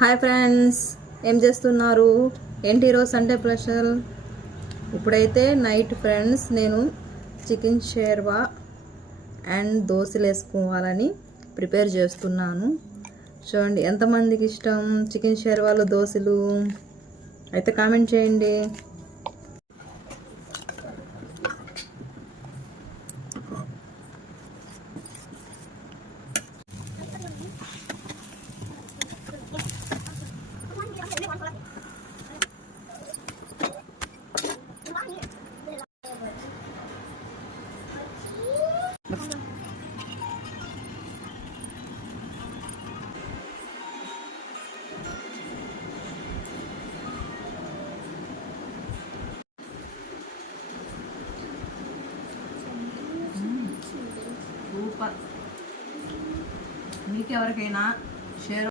Hi friends, ఏం చేస్తున్నారు? ఏంటి ఈరోజు సండే స్పెషల్? ఇప్పుడైతే నైట్ ఫ్రెండ్స్ నేను చికెన్ షేర్వా అండ్ దోశలు వేసుకోవాలని ప్రిపేర్ చేస్తున్నాను. చూడండి ఎంతమందికి ఇష్టం చికెన్ షేర్వాలు దోశలు అయితే కామెంట్ చేయండి. సూపర్. మీకెవరికైనా